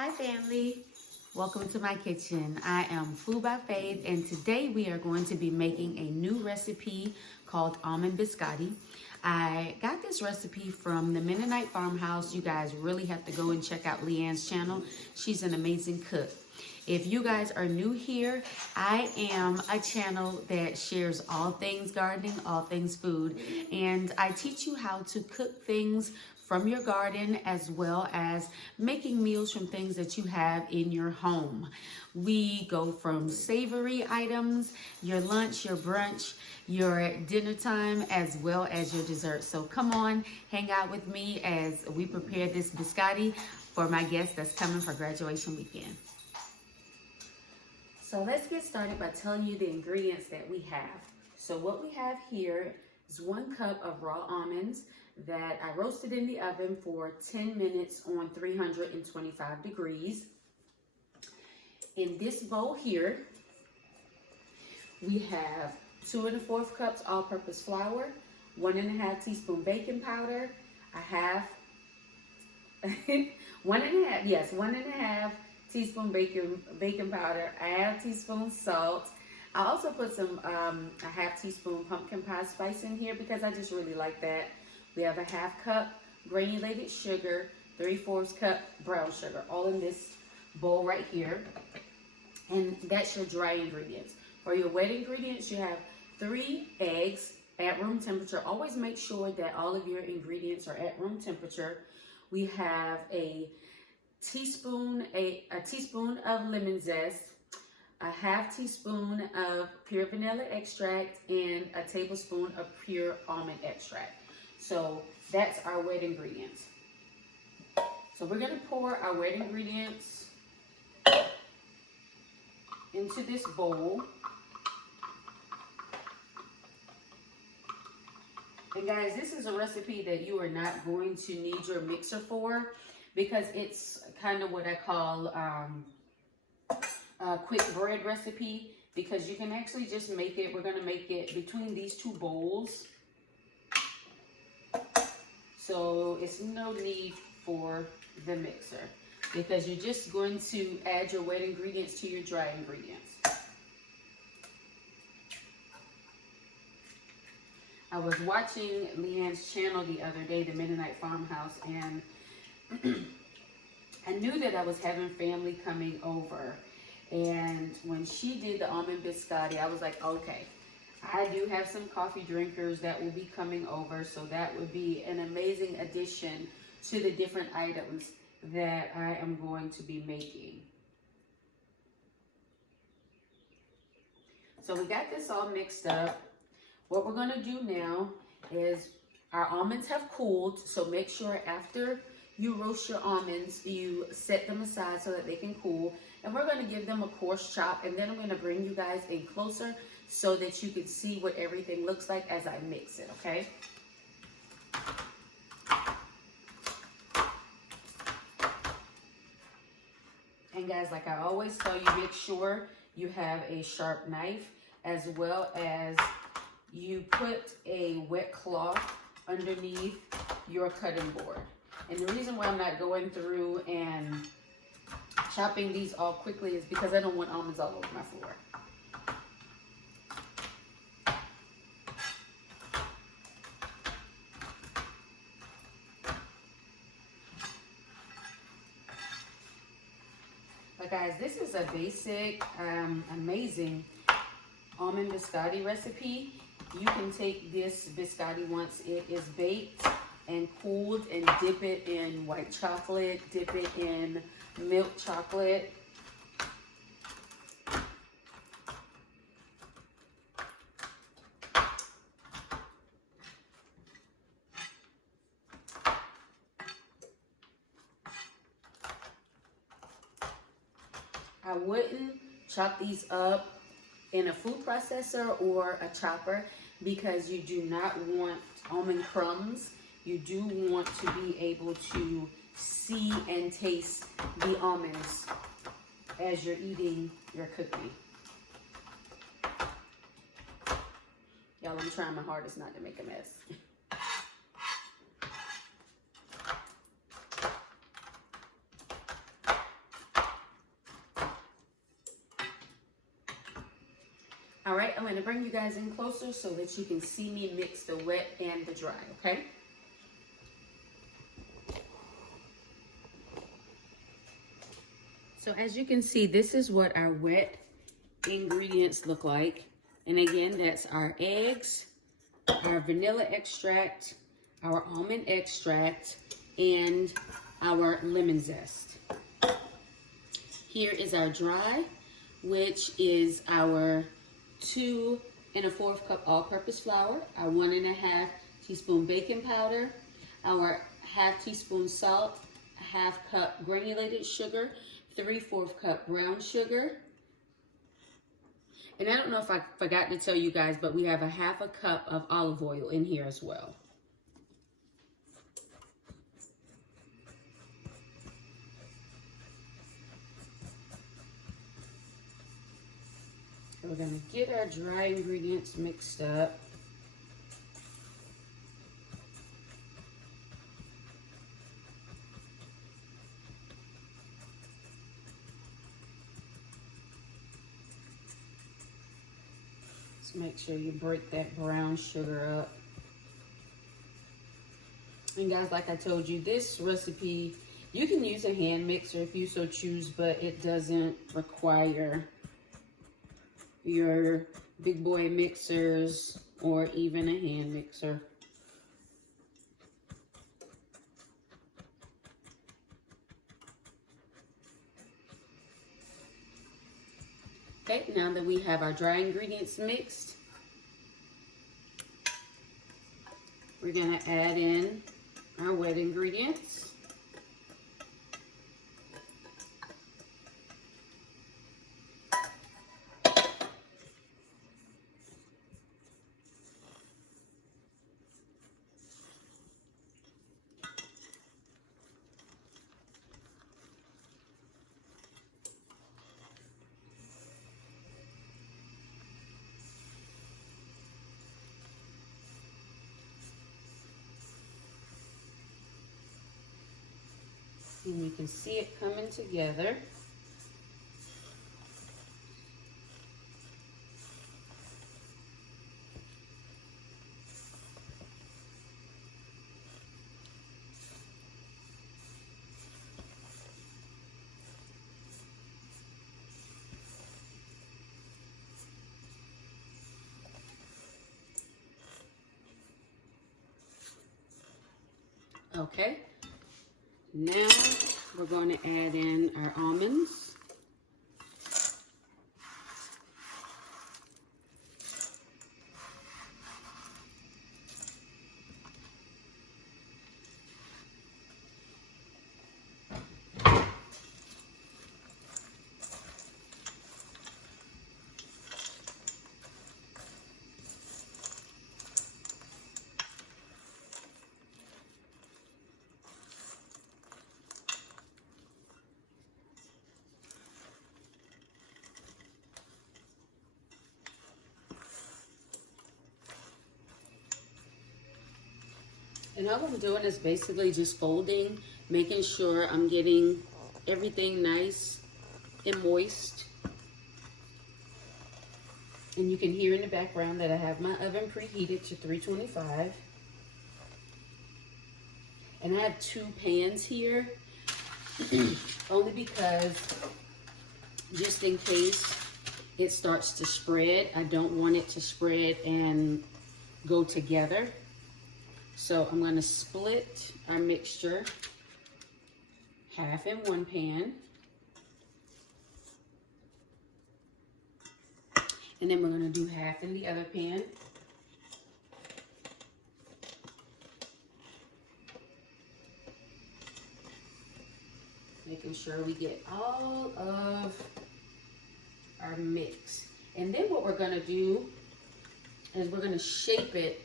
Hi family, welcome to my kitchen. I am Food by Faith and today we are going to be making a new recipe called Almond Biscotti. I got this recipe from the Mennonite Farmhouse. You guys really have to go and check out Leanne's channel. She's an amazing cook. If you guys are new here, I am a channel that shares all things gardening, all things food, and I teach you how to cook things from your garden as well as making meals from things that you have in your home. We go from savory items, your lunch, your brunch, your dinner time, as well as your dessert. So come on, hang out with me as we prepare this biscotti for my guest that's coming for graduation weekend. So let's get started by telling you the ingredients that we have. So what we have here is 1 cup of raw almonds that I roasted in the oven for 10 minutes on 325 degrees. In this bowl here, we have 2 1/4 cups all-purpose flour, 1 1/2 teaspoon baking powder, a half, 1 1/2 teaspoon baking powder, a half teaspoon salt. I also put some a half teaspoon pumpkin pie spice in here because I just really like that. We have a half cup granulated sugar, 3/4 cup brown sugar, all in this bowl right here. And that's your dry ingredients. For your wet ingredients, you have 3 eggs at room temperature. Always make sure that all of your ingredients are at room temperature. We have a teaspoon of lemon zest, a half teaspoon of pure vanilla extract, and a tablespoon of pure almond extract. So that's our wet ingredients. So we're going to pour our wet ingredients into this bowl. And guys, this is a recipe that you are not going to need your mixer for because it's kind of what I call a quick bread recipe, because you can actually just make it. We're going to make it between these 2 bowls. So it's no need for the mixer because you're just going to add your wet ingredients to your dry ingredients. I was watching Leanne's channel the other day, the Mennonite Farmhouse, and I knew that I was having family coming over. And when she did the almond biscotti, I was like, okay, I do have some coffee drinkers that will be coming over, so that would be an amazing addition to the different items that I am going to be making. So we got this all mixed up. What we're going to do now is our almonds have cooled, so make sure after you roast your almonds, you set them aside so that they can cool. And we're going to give them a coarse chop, and then I'm going to bring you guys in closer so that you can see what everything looks like as I mix it, okay? And guys, like I always tell you, make sure you have a sharp knife, as well as you put a wet cloth underneath your cutting board. And the reason why I'm not going through and chopping these all quickly is because I don't want almonds all over my floor. But guys, this is a basic, amazing almond biscotti recipe. You can take this biscotti once it is baked and cooled and dip it in white chocolate, dip it in milk chocolate. I wouldn't chop these up in a food processor or a chopper because you do not want almond crumbs. You do want to be able to see and taste the almonds as you're eating your cookie. Y'all, I'm trying my hardest not to make a mess. All right, I'm gonna bring you guys in closer so that you can see me mix the wet and the dry, okay? So as you can see, this is what our wet ingredients look like. And again, that's our eggs, our vanilla extract, our almond extract, and our lemon zest. Here is our dry, which is our 2 1/4 cup all-purpose flour, our 1 1/2 teaspoon baking powder, our 1/2 teaspoon salt, 1/2 cup granulated sugar, 3/4 cup brown sugar. And I don't know if I forgot to tell you guys, but we have a 1/2 cup of olive oil in here as well. We're going to get our dry ingredients mixed up. Just make sure you break that brown sugar up. And guys, like I told you, this recipe, you can use a hand mixer if you so choose, but it doesn't require your big boy mixers or even a hand mixer. Okay, now that we have our dry ingredients mixed, we're going to add in our wet ingredients. And you can see it coming together. Okay. Now we're going to add in our almonds. And all I'm doing is basically just folding, making sure I'm getting everything nice and moist. And you can hear in the background that I have my oven preheated to 325. And I have 2 pans here, only because just in case it starts to spread, I don't want it to spread and go together. So I'm going to split our mixture half in one pan. And then we're going to do half in the other pan. Making sure we get all of our mix. And then what we're going to do is we're going to shape it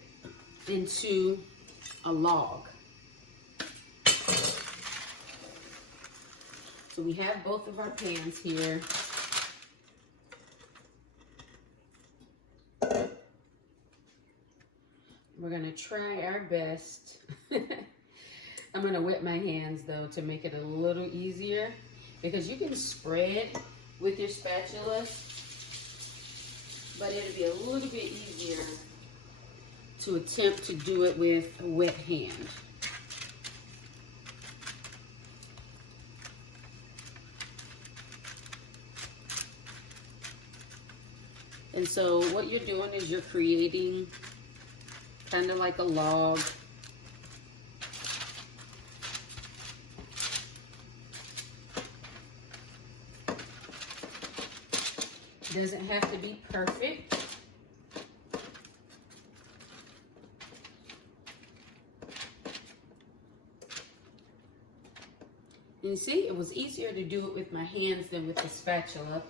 into a log. So we have both of our pans here. We're gonna try our best. I'm gonna wet my hands though to make it a little easier, because you can spread with your spatula, but it'll be a little bit easier to attempt to do it with a wet hand. And so what you're doing is you're creating kind of like a log. Doesn't have to be perfect. And you see, it was easier to do it with my hands than with the spatula.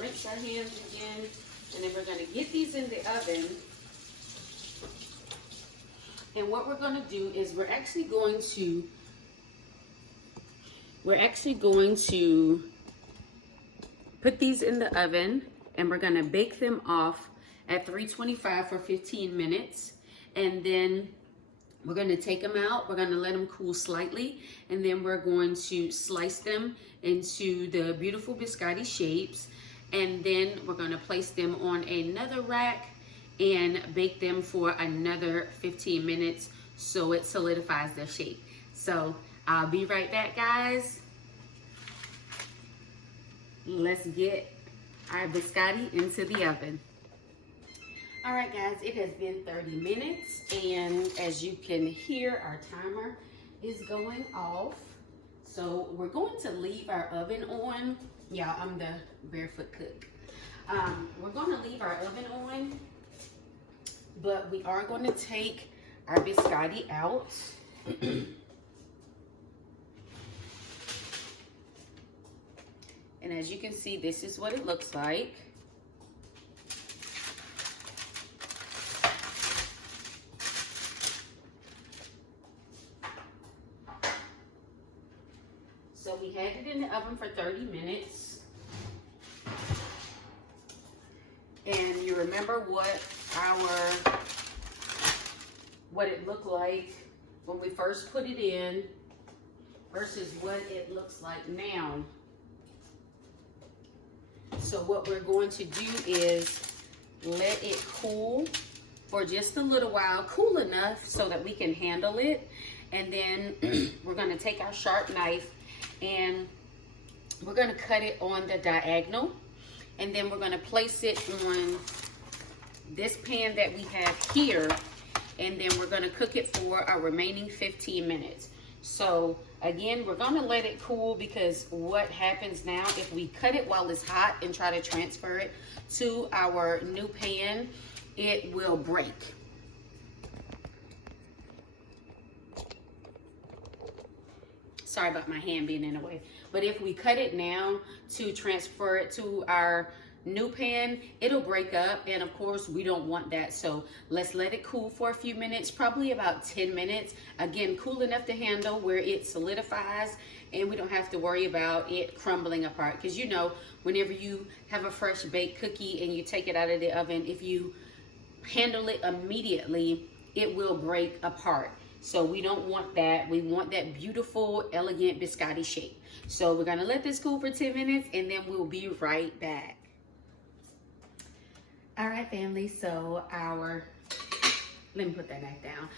Rinse our hands again, and then we're going to get these in the oven. And what we're going to do is we're actually going to put these in the oven, and we're going to bake them off at 325 for 15 minutes. And then we're going to take them out. We're going to let them cool slightly, and then we're going to slice them into the beautiful biscotti shapes. And then we're going to place them on another rack and bake them for another 15 minutes so it solidifies their shape. So I'll be right back, guys. Let's get our biscotti into the oven. All right, guys, it has been 30 minutes, and as you can hear, our timer is going off. So we're going to leave our oven on. Yeah, I'm the barefoot cook. We're going to leave our oven on, but we are going to take our biscotti out. And as you can see, this is what it looks like. So we had it in the oven for 30 minutes. And you remember what it looked like when we first put it in versus what it looks like now. So what we're going to do is let it cool for just a little while, cool enough so that we can handle it. And then we're going to take our sharp knife and we're going to cut it on the diagonal, and then we're going to place it on this pan that we have here, and then we're going to cook it for our remaining 15 minutes. So again, we're going to let it cool, because what happens now if we cut it while it's hot and try to transfer it to our new pan, it will break. Sorry about my hand being in the way. But if we cut it now to transfer it to our new pan, it'll break up, and of course we don't want that. So let's let it cool for a few minutes, probably about 10 minutes. Again, cool enough to handle where it solidifies and we don't have to worry about it crumbling apart. Because you know, whenever you have a fresh baked cookie and you take it out of the oven, if you handle it immediately, it will break apart. So we don't want that. We want that beautiful, elegant biscotti shape. So we're gonna let this cool for 10 minutes, and then we'll be right back. All right, family, so let me put that knife down.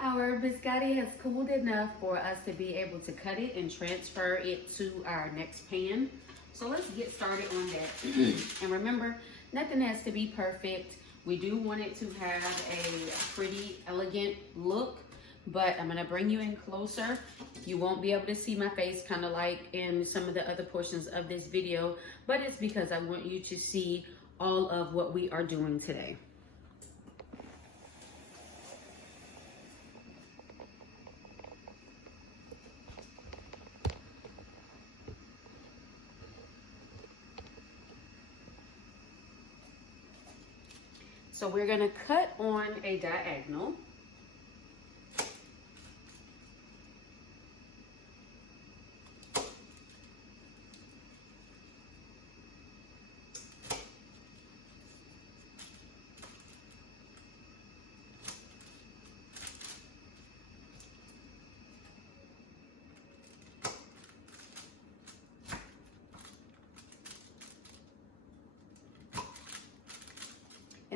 Our biscotti has cooled enough for us to be able to cut it and transfer it to our next pan. So let's get started on that. And remember, nothing has to be perfect. We do want it to have a pretty elegant look, but I'm gonna bring you in closer. You won't be able to see my face, kind of like in some of the other portions of this video, but it's because I want you to see all of what we are doing today. So we're gonna cut on a diagonal.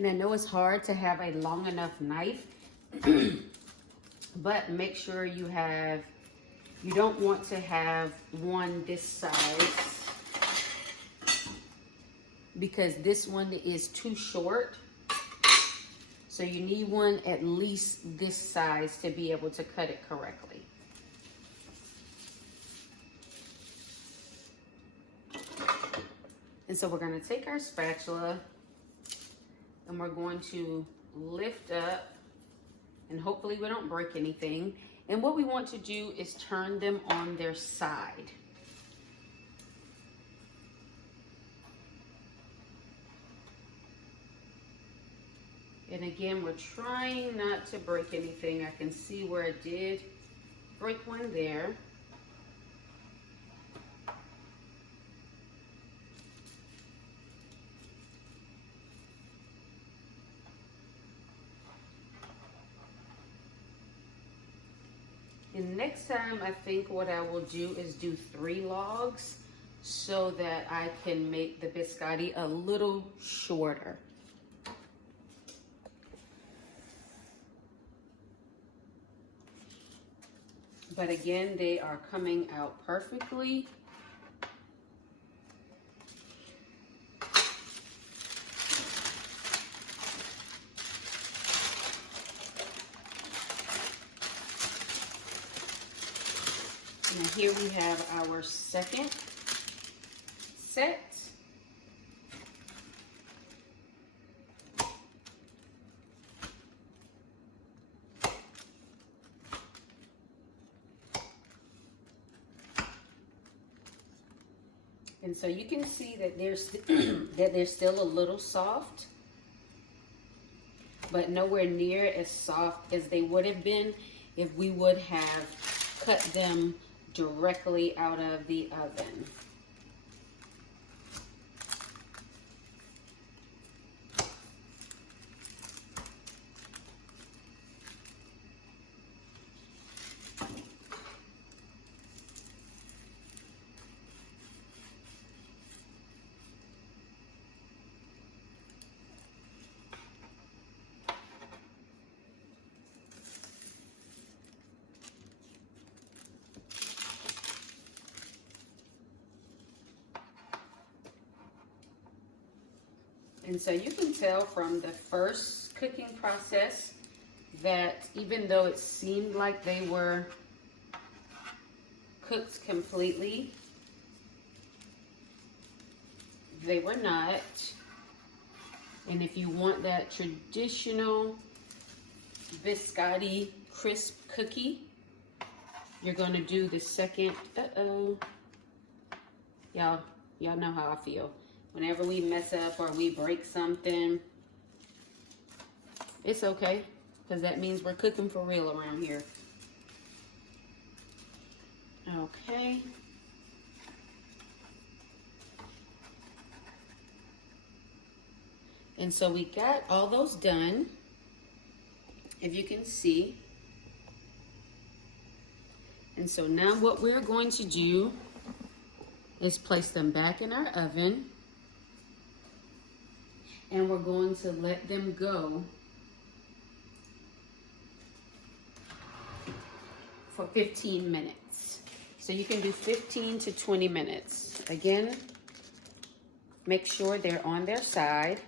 And I know it's hard to have a long enough knife, but make sure you don't want to have one this size, because this one is too short. So you need one at least this size to be able to cut it correctly. And so we're going to take our spatula and we're going to lift up, and hopefully we don't break anything. And what we want to do is turn them on their side. And again, we're trying not to break anything. I can see where I did break one there. And next time, I think what I will do is do 3 logs so that I can make the biscotti a little shorter. But again, they are coming out perfectly. And here we have our second set. And so you can see that they're still a little soft, but nowhere near as soft as they would have been if we would have cut them directly out of the oven. And so you can tell from the first cooking process that even though it seemed like they were cooked completely, they were not. And if you want that traditional biscotti crisp cookie, you're going to do the second. Y'all know how I feel. Whenever we mess up or we break something, it's okay, because that means we're cooking for real around here. Okay. And so we got all those done, if you can see. And so now what we're going to do is place them back in our oven. And we're going to let them go for 15 minutes. So you can do 15 to 20 minutes. Again, make sure they're on their side.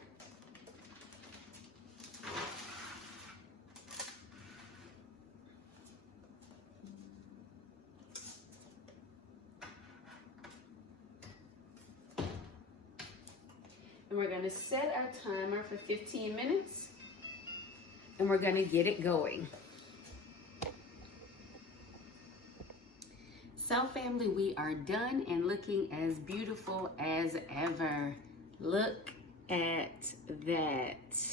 And we're going to set our timer for 15 minutes, and we're going to get it going. So family, we are done and looking as beautiful as ever. Look at that.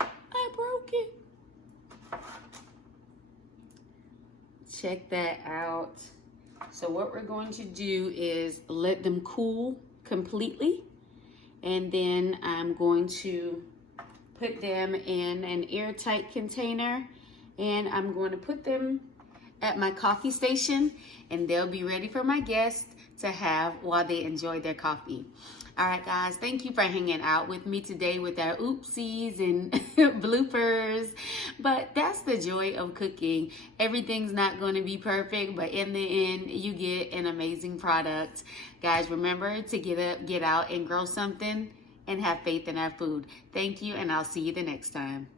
I broke it. Check that out. So what we're going to do is let them cool completely. And then I'm going to put them in an airtight container, and I'm going to put them at my coffee station, and they'll be ready for my guests to have while they enjoy their coffee. All right, guys, thank you for hanging out with me today with our oopsies and bloopers. But that's the joy of cooking. Everything's not going to be perfect, but in the end, you get an amazing product. Guys, remember to get up, get out, and grow something and have faith in our food. Thank you, and I'll see you the next time.